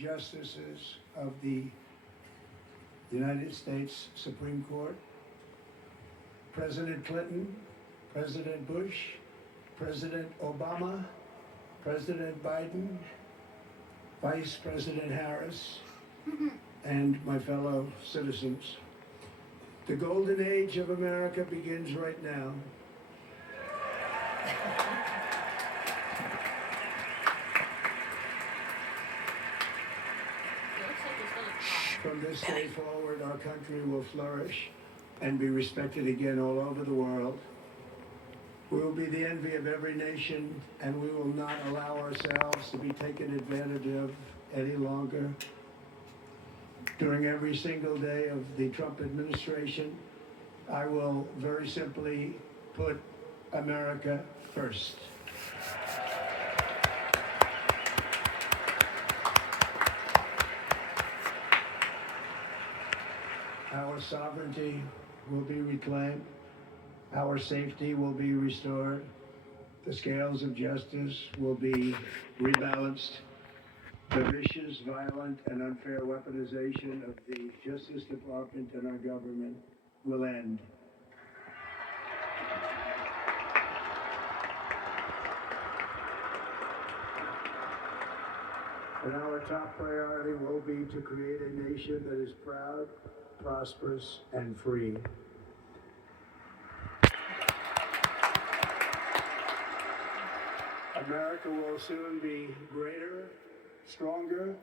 justices of the United States Supreme Court, President Clinton, President Bush, President Obama, President Biden, Vice President Harris, and my fellow citizens. The golden age of America begins right now. From this day forward, our country will flourish and be respected again all over the world. We will be the envy of every nation, and we will not allow ourselves to be taken advantage of any longer. During every single day of the Trump administration, I will very simply put America first. Our sovereignty will be reclaimed. Our safety will be restored. The scales of justice will be rebalanced. The vicious, violent, and unfair weaponization of the Justice Department and our government will end. And our top priority will be to create a nation that is proud, prosperous, and free. America will soon be greater, stronger,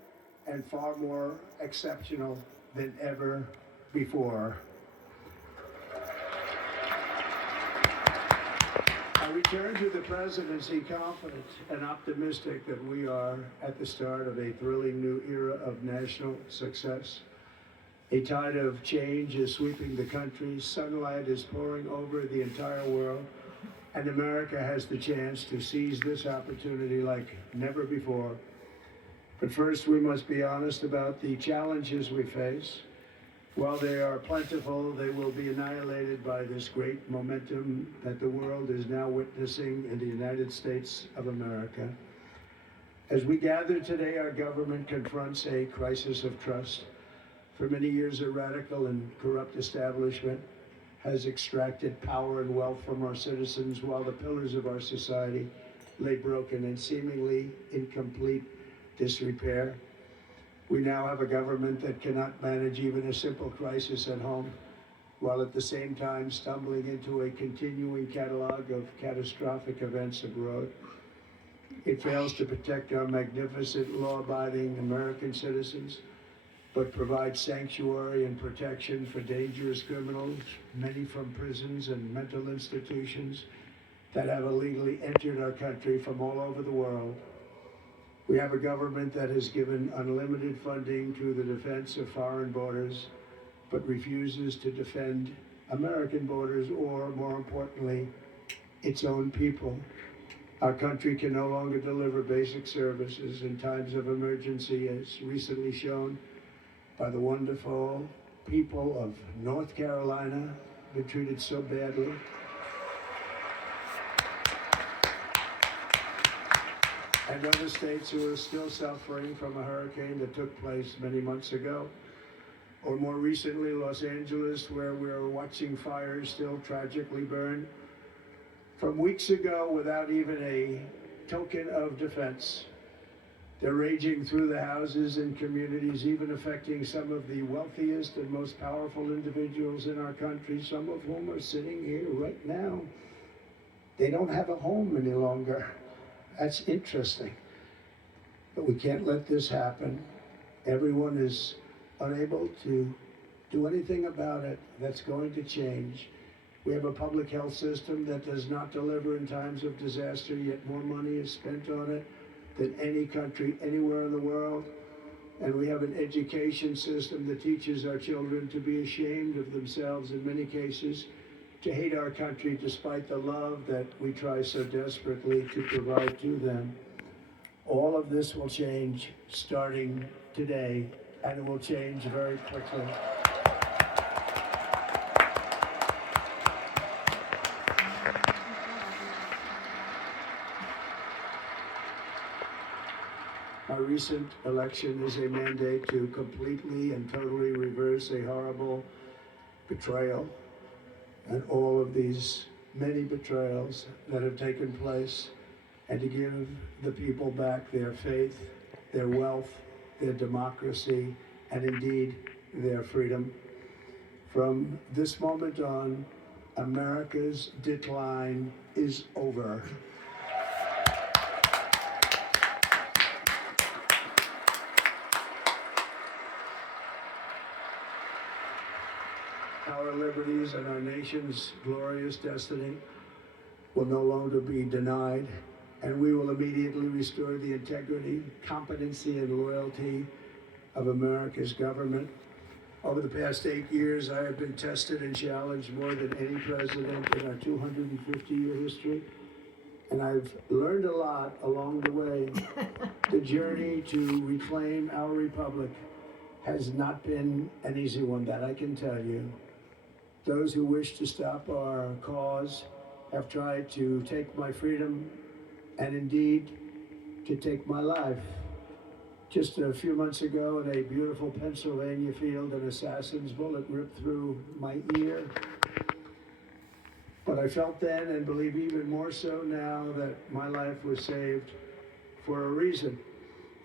and far more exceptional than ever before. I return to the presidency confident and optimistic that we are at the start of a thrilling new era of national success. A tide of change is sweeping the country, sunlight is pouring over the entire world, and America has the chance to seize this opportunity like never before. But first, we must be honest about the challenges we face. While they are plentiful, they will be annihilated by this great momentum that the world is now witnessing in the United States of America. As we gather today, our government confronts a crisis of trust. For many years, a radical and corrupt establishment has extracted power and wealth from our citizens while the pillars of our society lay broken and seemingly in complete disrepair. We now have a government that cannot manage even a simple crisis at home, while at the same time stumbling into a continuing catalog of catastrophic events abroad. It fails to protect our magnificent, law-abiding American citizens, but provides sanctuary and protection for dangerous criminals, many from prisons and mental institutions that have illegally entered our country from all over the world. We have a government that has given unlimited funding to the defense of foreign borders, but refuses to defend American borders or, more importantly, its own people. Our country can no longer deliver basic services in times of emergency, as recently shown by the wonderful people of North Carolina, been treated so badly. And other states who are still suffering from a hurricane that took place many months ago. Or more recently, Los Angeles, where we are watching fires still tragically burn from weeks ago without even a token of defense. They're raging through the houses and communities, even affecting some of the wealthiest and most powerful individuals in our country, some of whom are sitting here right now. They don't have a home any longer. That's interesting. But we can't let this happen. Everyone is unable to do anything about it. That's going to change. We have a public health system that does not deliver in times of disaster, yet more money is spent on it than any country anywhere in the world. And we have an education system that teaches our children to be ashamed of themselves in many cases, to hate our country despite the love that we try so desperately to provide to them. All of this will change starting today, and it will change very quickly. Our recent election is a mandate to completely and totally reverse a horrible betrayal and all of these many betrayals that have taken place, and to give the people back their faith, their wealth, their democracy, and indeed their freedom. From this moment on, America's decline is over. Our liberties and our nation's glorious destiny will no longer be denied, and we will immediately restore the integrity, competency, and loyalty of America's government. Over the past 8 years, I have been tested and challenged more than any president in our 250-year history, and I've learned a lot along the way. The journey to reclaim our republic has not been an easy one, that I can tell you. Those who wish to stop our cause have tried to take my freedom and indeed to take my life. Just a few months ago in a beautiful Pennsylvania field, an assassin's bullet ripped through my ear. But I felt then, and believe even more so now, that my life was saved for a reason.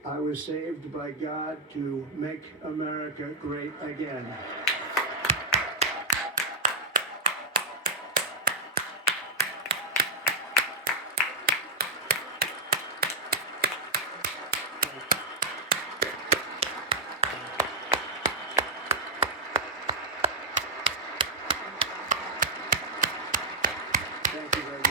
I was saved by God to make America great again. Thank you very much.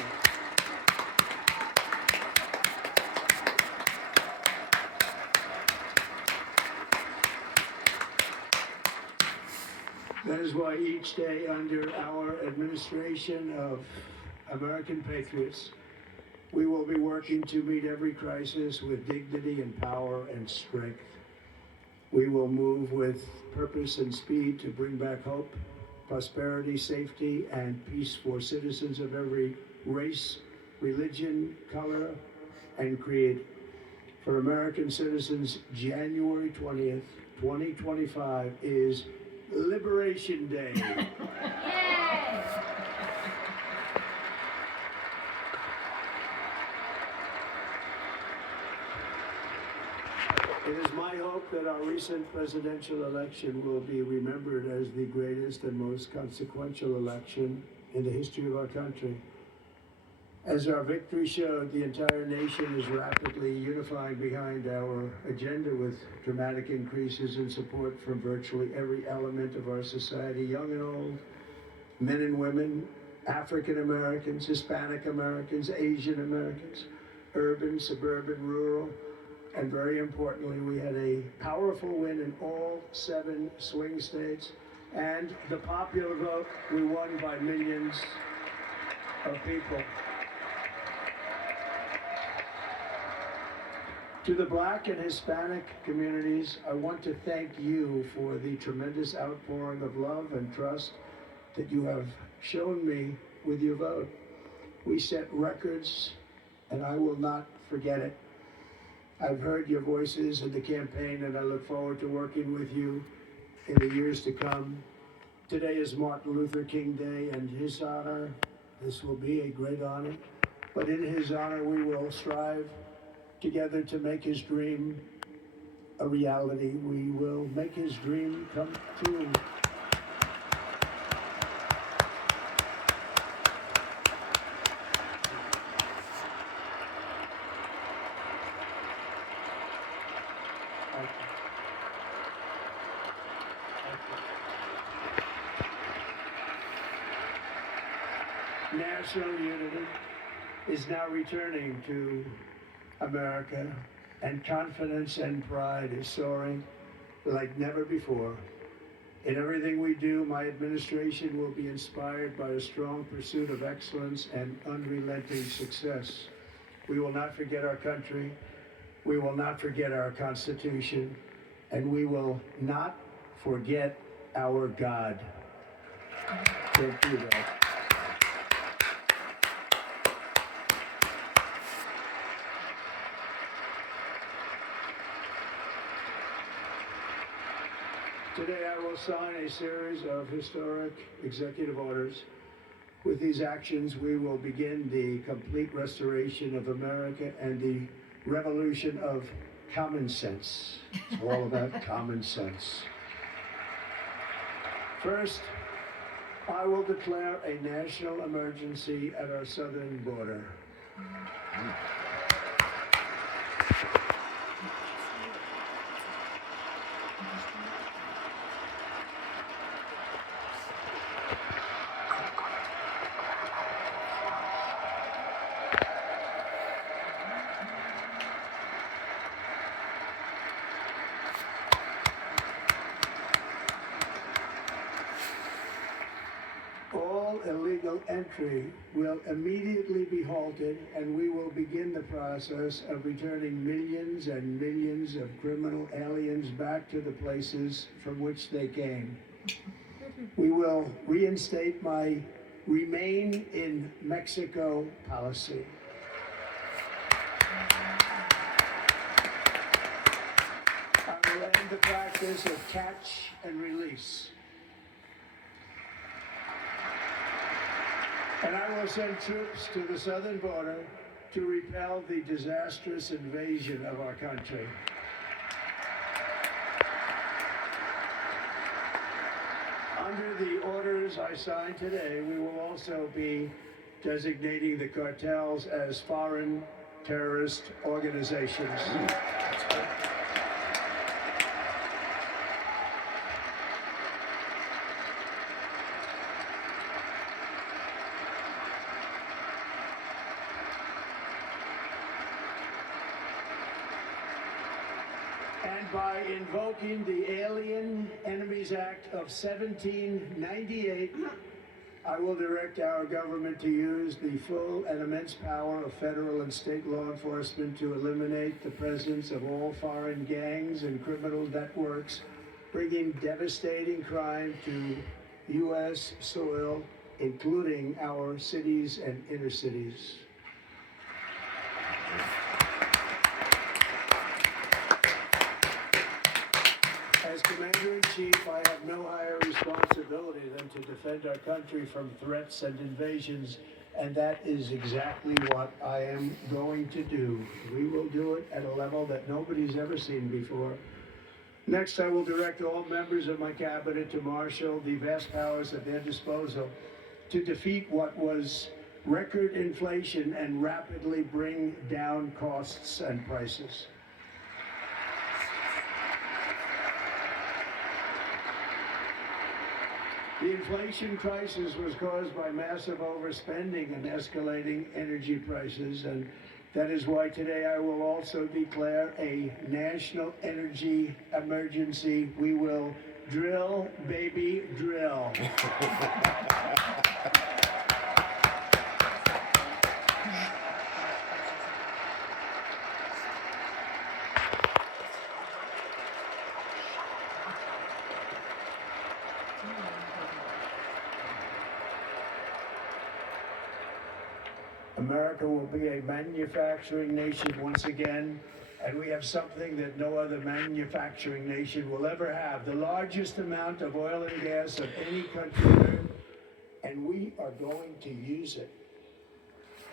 That is why each day under our administration of American patriots, we will be working to meet every crisis with dignity and power and strength. We will move with purpose and speed to bring back hope, prosperity, safety, and peace for citizens of every race, religion, color, and creed. For American citizens, January 20th, 2025 is Liberation Day. It is my hope that our recent presidential election will be remembered as the greatest and most consequential election in the history of our country. As our victory showed, the entire nation is rapidly unifying behind our agenda with dramatic increases in support from virtually every element of our society, young and old, men and women, African Americans, Hispanic Americans, Asian Americans, urban, suburban, rural, and very importantly, we had a powerful win in all 7 swing states, and the popular vote, we won by millions of people. To the Black and Hispanic communities, I want to thank you for the tremendous outpouring of love and trust that you have shown me with your vote. We set records, and I will not forget it. I've heard your voices in the campaign, and I look forward to working with you in the years to come. Today is Martin Luther King Day, and in his honor, this will be a great honor, but in his honor, we will strive together to make his dream a reality. We will make his dream come true. National unity is now returning to America, and confidence and pride is soaring like never before. In everything we do, my administration will be inspired by a strong pursuit of excellence and unrelenting success. We will not forget our country, we will not forget our Constitution, and we will not forget our God. Thank you, Doug. Today I will sign a series of historic executive orders. With these actions, we will begin the complete restoration of America and the revolution of common sense. It's all about common sense. First, I will declare a national emergency at our southern border. All illegal entry will immediately be halted, and we will begin the process of returning millions and millions of criminal aliens back to the places from which they came. We will reinstate my Remain in Mexico policy. I will end the practice of catch and release. And I will send troops to the southern border to repel the disastrous invasion of our country. Under the orders I signed today, we will also be designating the cartels as foreign terrorist organizations. And by invoking the Alien Enemies Act of 1798, I will direct our government to use the full and immense power of federal and state law enforcement to eliminate the presence of all foreign gangs and criminal networks, bringing devastating crime to U.S. soil, including our cities and inner cities. As Commander-in-Chief, I have no higher responsibility than to defend our country from threats and invasions, and that is exactly what I am going to do. We will do it at a level that nobody's ever seen before. Next, I will direct all members of my cabinet to marshal the vast powers at their disposal to defeat what was record inflation and rapidly bring down costs and prices. The inflation crisis was caused by massive overspending and escalating energy prices, and that is why today I will also declare a national energy emergency. We will drill, baby, drill. America will be a manufacturing nation once again, and we have something that no other manufacturing nation will ever have, the largest amount of oil and gas of any country on earth, and we are going to use it.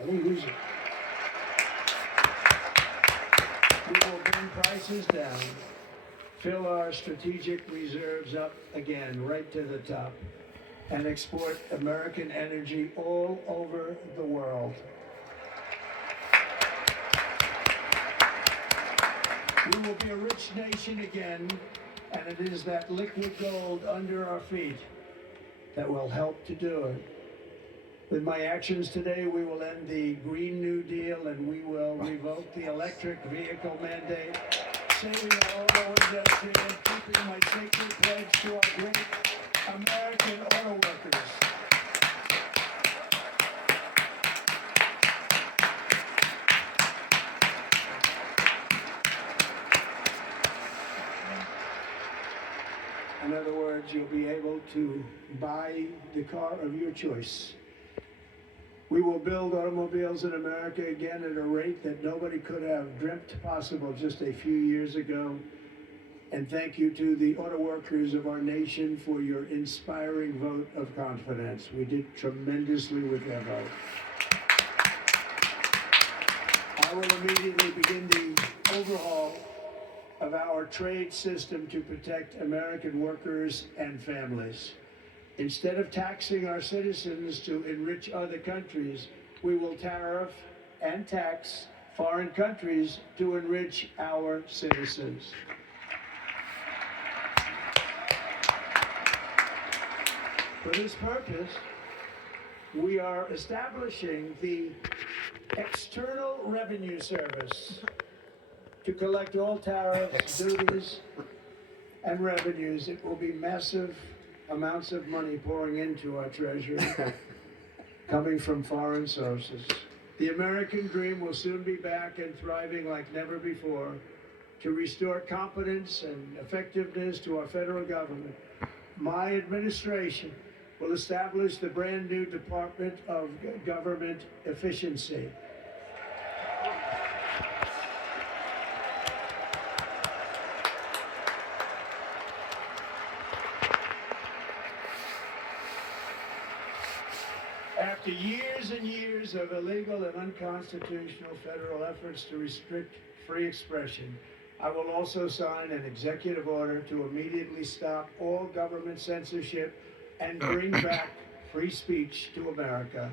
We'll use it. We will bring prices down, fill our strategic reserves up again, right to the top, and export American energy all over the world. We will be a rich nation again, and it is that liquid gold under our feet that will help to do it. With my actions today, we will end the Green New Deal, and we will revoke the electric vehicle mandate, saving our auto industry and keeping my sacred pledge to our great American auto workers. In other words, you'll be able to buy the car of your choice. We will build automobiles in America again at a rate that nobody could have dreamt possible just a few years ago. And thank you to the auto workers of our nation for your inspiring vote of confidence. We did tremendously with their vote. I will immediately begin the overhaul of our trade system to protect American workers and families. Instead of taxing our citizens to enrich other countries, we will tariff and tax foreign countries to enrich our citizens. For this purpose, we are establishing the External Revenue Service to collect all tariffs, duties, and revenues. It will be massive amounts of money pouring into our treasury, coming from foreign sources. The American dream will soon be back and thriving like never before to restore competence and effectiveness to our federal government. My administration will establish the brand new Department of Government Efficiency. After years and years of illegal and unconstitutional federal efforts to restrict free expression, I will also sign an executive order to immediately stop all government censorship and bring back free speech to America.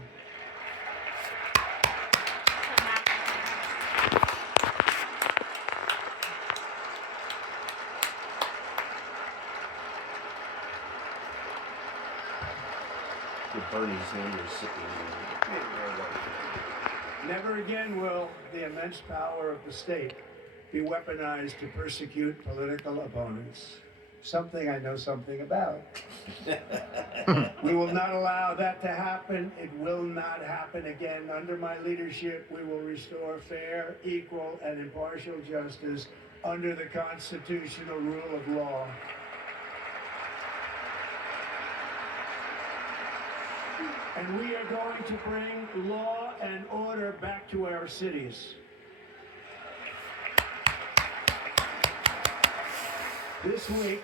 Bernie Sanders sitting there. Never again will the immense power of the state be weaponized to persecute political opponents. Something I know something about. We will not allow that to happen. It will not happen again. Under my leadership, we will restore fair, equal, and impartial justice under the constitutional rule of law. And we are going to bring law and order back to our cities. This week,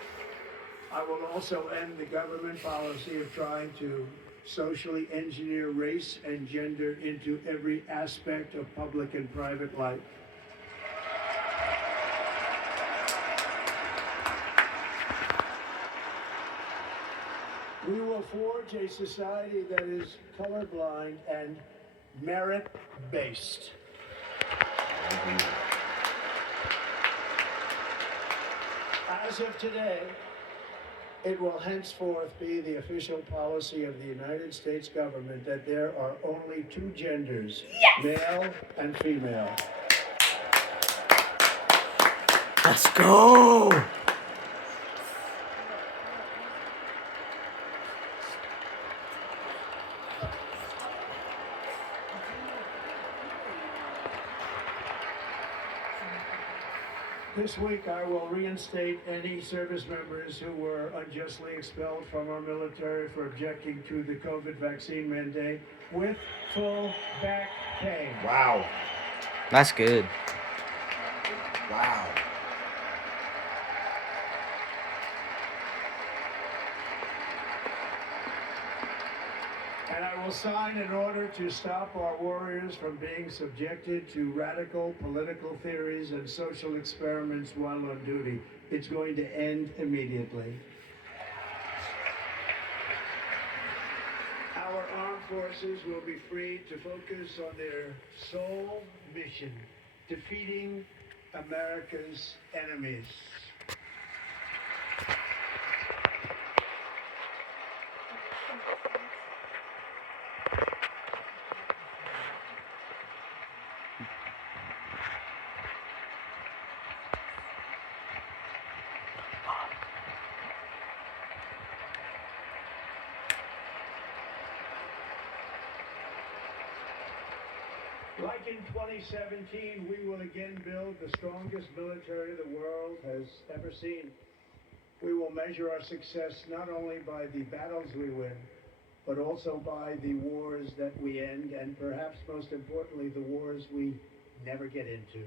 I will also end the government policy of trying to socially engineer race and gender into every aspect of public and private life. We will forge a society that is colorblind and merit-based. As of today, it will henceforth be the official policy of the United States government that there are only two genders, male and female. Let's go! This week, I will reinstate any service members who were unjustly expelled from our military for objecting to the COVID vaccine mandate with full back pay. Wow. That's good. Wow. And I will sign an order to stop our warriors from being subjected to radical political theories and social experiments while on duty. It's going to end immediately. Our armed forces will be free to focus on their sole mission, defeating America's enemies. Like in 2017, we will again build the strongest military the world has ever seen. We will measure our success not only by the battles we win, but also by the wars that we end, and perhaps most importantly, the wars we never get into.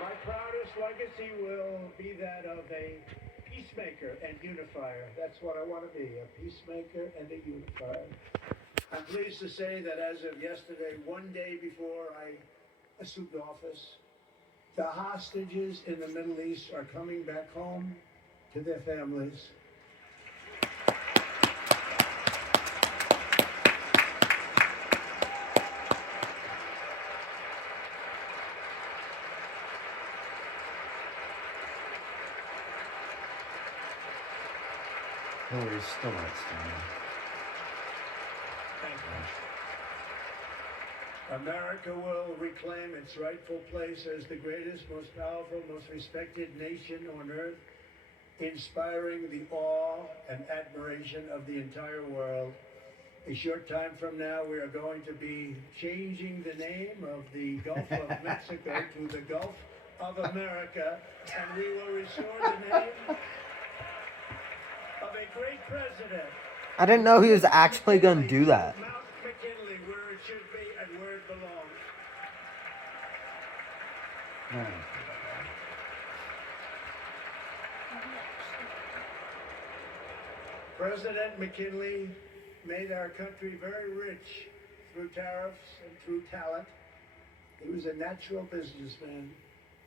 My proudest legacy will be that of a peacemaker and unifier. That's what I want to be, a peacemaker and a unifier. I'm pleased to say that as of yesterday, one day before I assumed office, the hostages in the Middle East are coming back home to their families. Hillary's still not standing. Thank you. America will reclaim its rightful place as the greatest, most powerful, most respected nation on earth, inspiring the awe and admiration of the entire world. A short time from now, we are going to be changing the name of the Gulf of Mexico to the Gulf of America, and we will restore the name of a great president. I didn't know he was actually going to do that. Mount McKinley, where it should be and where it belongs. President McKinley made our country very rich through tariffs and through talent. He was a natural businessman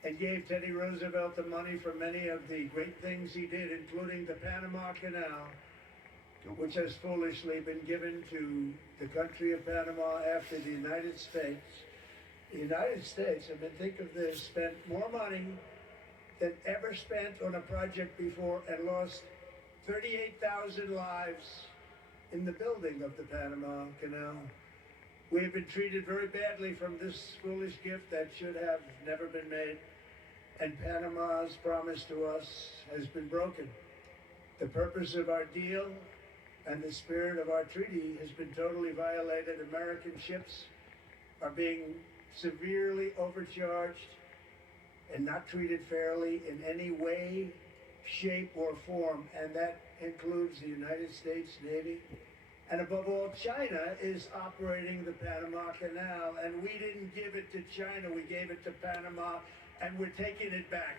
and gave Teddy Roosevelt the money for many of the great things he did, including the Panama Canal, which has foolishly been given to the country of Panama after the United States. The United States, I mean, think of this, spent more money than ever spent on a project before and lost 38,000 lives in the building of the Panama Canal. We have been treated very badly from this foolish gift that should have never been made, and Panama's promise to us has been broken. The purpose of our deal and the spirit of our treaty has been totally violated. American ships are being severely overcharged and not treated fairly in any way, shape, or form, and that includes the United States Navy. And above all, China is operating the Panama Canal, and we didn't give it to China, we gave it to Panama, and we're taking it back.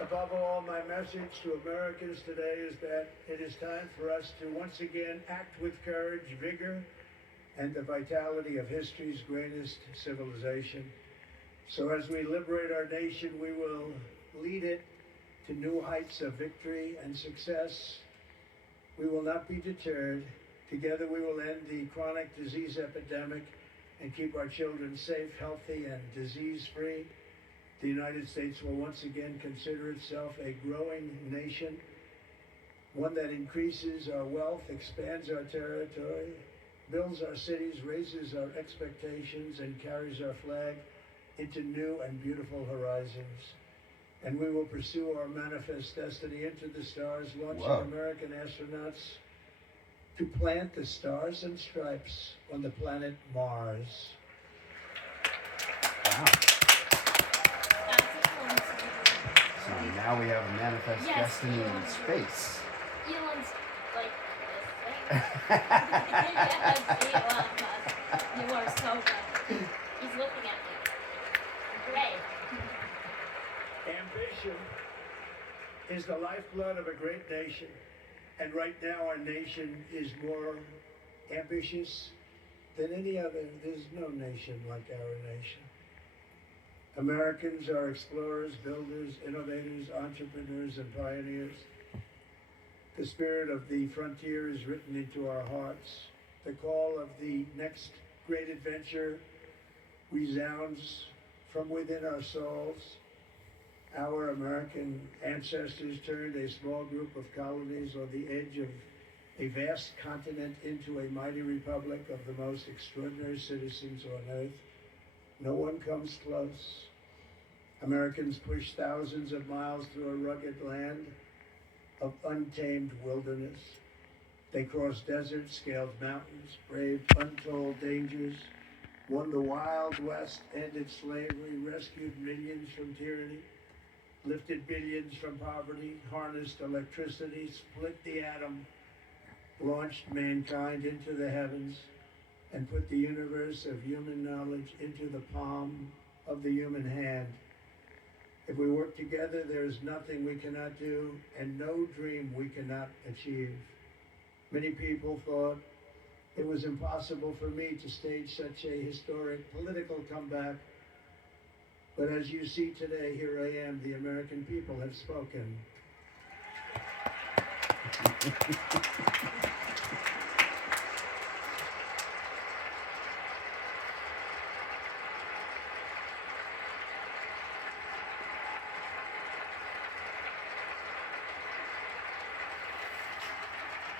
Above all, my message to Americans today is that it is time for us to once again act with courage, vigor, and the vitality of history's greatest civilization. So as we liberate our nation, we will lead it to new heights of victory and success. We will not be deterred. Together we will end the chronic disease epidemic and keep our children safe, healthy, and disease-free. The United States will once again consider itself a growing nation, one that increases our wealth, expands our territory, builds our cities, raises our expectations, and carries our flag into new and beautiful horizons. And we will pursue our manifest destiny into the stars, launching American astronauts to plant the stars and stripes on the planet Mars. Wow. So now we have a manifest destiny in space. Elon's like this, right? Yes, Elon Musk. You are so good. He's looking at me. Great. Ambition is the lifeblood of a great nation. And right now our nation is more ambitious than any other. There's no nation like our nation. Americans are explorers, builders, innovators, entrepreneurs, and pioneers. The spirit of the frontier is written into our hearts. The call of the next great adventure resounds from within our souls. Our American ancestors turned a small group of colonies on the edge of a vast continent into a mighty republic of the most extraordinary citizens on earth. No one comes close. Americans pushed thousands of miles through a rugged land of untamed wilderness. They crossed deserts, scaled mountains, braved untold dangers, won the Wild West, ended slavery, rescued millions from tyranny, lifted billions from poverty, harnessed electricity, split the atom, launched mankind into the heavens, and put the universe of human knowledge into the palm of the human hand. If we work together, there is nothing we cannot do and no dream we cannot achieve. Many people thought it was impossible for me to stage such a historic political comeback. But as you see today, here I am. The American people have spoken.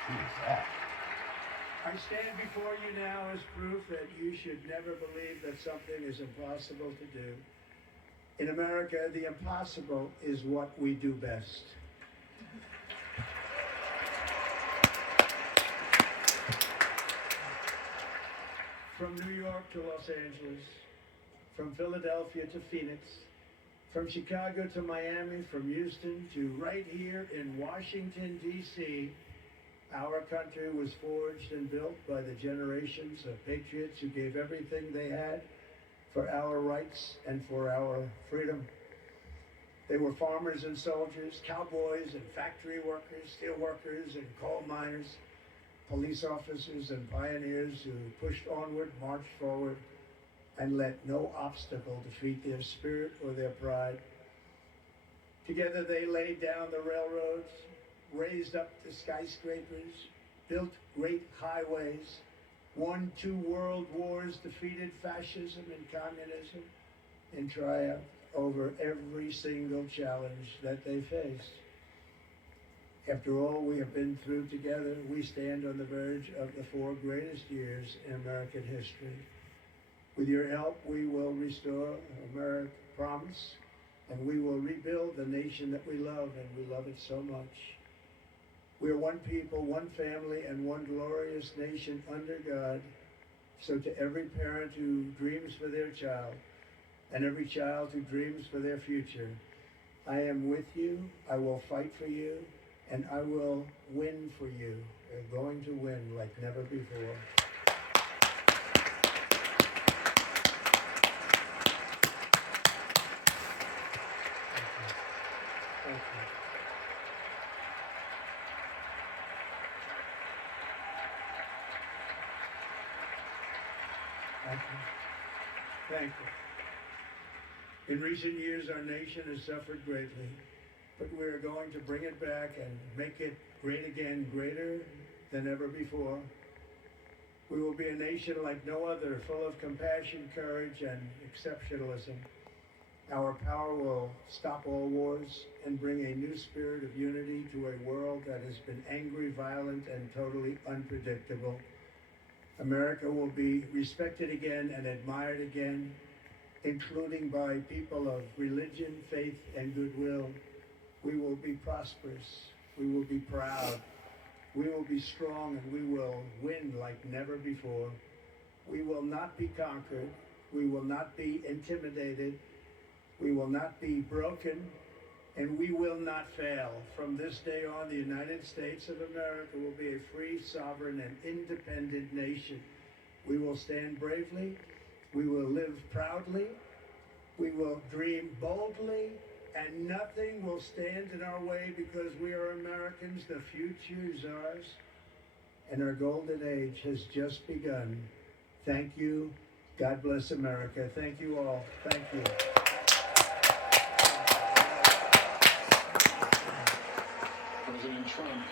Who is that? I stand before you now as proof that you should never believe that something is impossible to do. In America, the impossible is what we do best. From New York to Los Angeles, from Philadelphia to Phoenix, from Chicago to Miami, from Houston to right here in Washington, D.C., our country was forged and built by the generations of patriots who gave everything they had for our rights and for our freedom. They were farmers and soldiers, cowboys and factory workers, steel workers and coal miners, police officers and pioneers who pushed onward, marched forward, and let no obstacle defeat their spirit or their pride. Together they laid down the railroads, raised up the skyscrapers, built great highways, won 2 world wars, defeated fascism and communism, and triumphed over every single challenge that they faced. After all we have been through together, we stand on the verge of the 4 greatest years in American history. With your help, we will restore America's promise, and we will rebuild the nation that we love, and we love it so much. We are one people, one family, and one glorious nation under God. So to every parent who dreams for their child, and every child who dreams for their future, I am with you, I will fight for you, and I will win for you. We're going to win like never before. Thank you. Thank you. Thank you. In recent years, our nation has suffered greatly, but we are going to bring it back and make it great again, greater than ever before. We will be a nation like no other, full of compassion, courage, and exceptionalism. Our power will stop all wars and bring a new spirit of unity to a world that has been angry, violent, and totally unpredictable. America will be respected again and admired again, including by people of religion, faith, and goodwill. We will be prosperous. We will be proud. We will be strong, and we will win like never before. We will not be conquered. We will not be intimidated. We will not be broken, and we will not fail. From this day on, the United States of America will be a free, sovereign, and independent nation. We will stand bravely. We will live proudly. We will dream boldly, and nothing will stand in our way because we are Americans. The future is ours, and our golden age has just begun. Thank you. God bless America. Thank you all. Thank you. President Trump